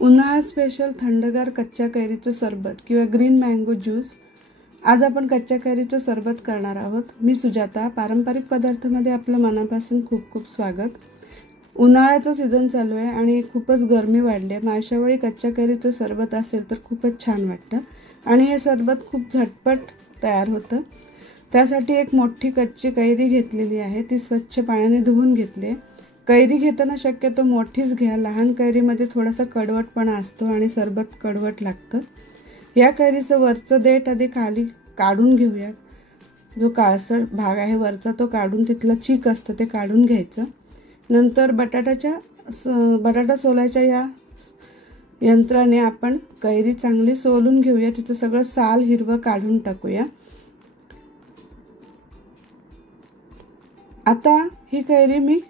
उन्हाळा स्पेशल थंडगार कच्च्या कैरीचं सरबत किंवा ग्रीन मँगो ज्यूस। आज आपण कच्च्या कैरीचं सरबत करणार आहोत। मी सुजाता। पारंपरिक पदार्थांमध्ये आपलं मनापासून खूप खूप स्वागत। उन्हाळ्याचा सीझन चालू आहे आणि खूपच गरमी वाढली आहे। अशावेळी कच्च्या कैरीचं सरबत असेल तर खूपच छान वाटतं आणि हे सरबत खूप झटपट तयार होतं। त्यासाठी एक मोठी कच्ची कैरी घेतलेली आहे, ती स्वच्छ पाण्याने धुवून घेतली। कैरी घेताना शक्यतो मोठीच घ्या। लहान कैरीमध्ये थोडासा कडवटपणा असतो आणि सरबत कडवट लागतं। या कैरीचं वरचं देठ आधी खाली काढून घेऊया। जो काळसर भाग आहे वरचा तो काढून, तिथलं चीक असतं ते काढून घ्यायचं। नंतर बटाटा सोलायच्या या यंत्राने आपण कैरी चांगली सोलून घेऊया। तिचं सगळं साल हिरवं काढून टाकूया। आता ही कैरी मी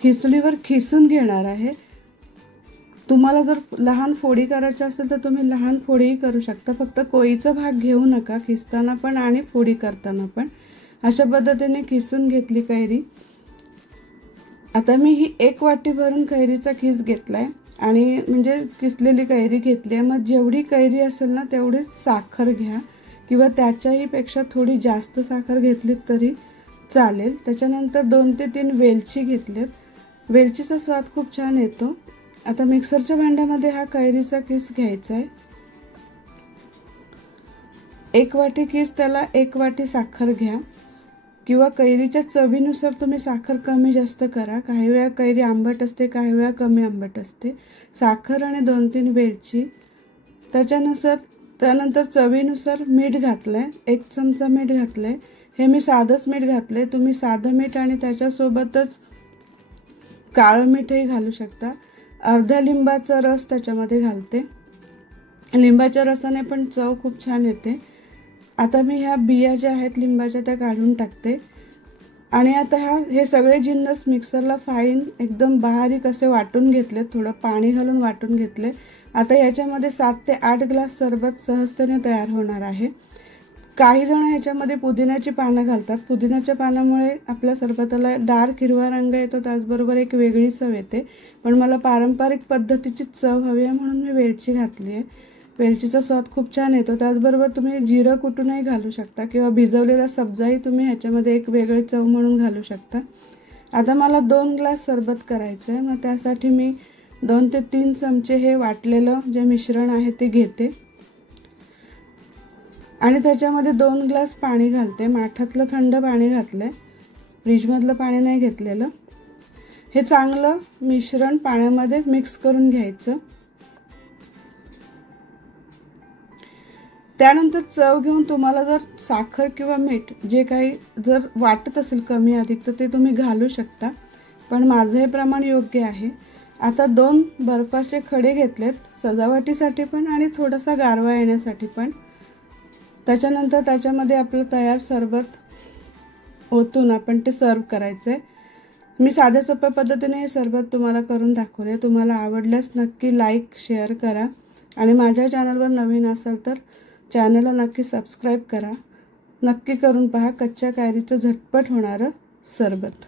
खिसणीवर खिसून घेणार आहे। तुम्हाला जर लहान फोडी करायची असेल तर तुम्ही लहान फोडीही करू शकता। फक्त कोळीचा भाग घेऊ नका खिसताना पण आणि फोडी करताना पण। अशा पद्धतीने खिसून घेतली कैरी। आता मी ही 1 वाटी भरून कैरीचा खिस घेतलाय आणि म्हणजे किसलेली कैरी घेतली आहे। मग जेवढी कैरी असेल ना तेवढीच साखर घ्या किंवा त्याच्याही पेक्षा थोडी जास्त साखर घेतली तरी चालेल। त्याच्यानंतर 2 ते 3 वेलची घेतलेत। वेलचीचा स्वाद खूप छान येतो। आता मिक्सरच्या भांड्यामध्ये हा कैरीचा किस घ्यायचा आहे। 1 वाटी किस, त्याला 1 वाटी साखर घ्या किंवा कैरीच्या चवीनुसार तुम्ही साखर कमी जास्त करा। काही वेळा कैरी आंबट असते, काही वेळा कमी आंबट असते। साखर आणि 2-3 वेलची, त्यानंतर चवीनुसार मीठ घातलंय। 1 चमचा मीठ घातलंय। हे मी साधंच मीठ घातलंय। तुम्ही साधं मीठ आणि त्याच्यासोबतच काळं मीठही घालू शकता। अर्ध्या लिंबाचा रस त्याच्यामध्ये घालते। लिंबाच्या रसाने पण चव खूप छान येते। आता मी ह्या बिया ज्या आहेत लिंबाच्या त्या काढून टाकते आणि आता हे सगळे जिन्नस मिक्सरला फाईन एकदम बारीक असे वाटून घेतले। थोडं पाणी घालून वाटून घेतले। आता याच्यामध्ये 7 ते 8 ग्लास सरबत सहजतेने तयार होणार आहे। काही जण ह्याच्यामध्ये पुदिन्याची पानं घालतात। पुदिन्याच्या पानामुळे आपल्या सरबताला डार्क हिरवा रंग येतो, त्याचबरोबर एक वेगळी चव येते। पण मला पारंपरिक पद्धतीची चव हवी आहे म्हणून मी वेलची घातली आहे। वेलचीचा स्वाद खूप छान येतो। त्याचबरोबर तुम्ही जिरं कुटूनही घालू शकता किंवा भिजवलेला सब्जाही तुम्ही ह्याच्यामध्ये एक वेगळी चव म्हणून घालू शकता। आता मला 2 ग्लास सरबत करायचं आहे। मग त्यासाठी मी 2 ते 3 चमचे हे वाटलेलं जे मिश्रण आहे ते घेते आणि त्याच्यामध्ये 2 ग्लास पाणी घालते। माठातलं थंड पाणी घातलंय, फ्रीजमधलं पाणी नाही घेतलेलं। हे चांगलं मिश्रण पाण्यामध्ये मिक्स करून घ्यायचं। त्यानंतर चव घेऊन तुम्हाला जर साखर किंवा मीठ जे काही जर वाटत असेल कमी अधिक तर ते तुम्ही घालू शकता, पण माझं हे प्रमाण योग्य आहे। आता 2 बर्फाचे खडे घेतलेत, सजावटीसाठी पण आणि थोडासा गारवा येण्यासाठी पण। त्याच्यानंतर त्याच्यामध्ये आपलं तयार सरबत ओतून आपण ते सर्व करायचंय। मी साध्या सोप्या पद्धतीने हे सरबत तुम्हाला करून दाखवले। तुम्हाला आवडल्यास नक्की लाईक शेअर करा आणि माझ्या चॅनलवर नवीन असाल तर चॅनलला नक्की सबस्क्राईब करा। नक्की करून पहा कच्च्या कैरीचं झटपट होणारं सरबत।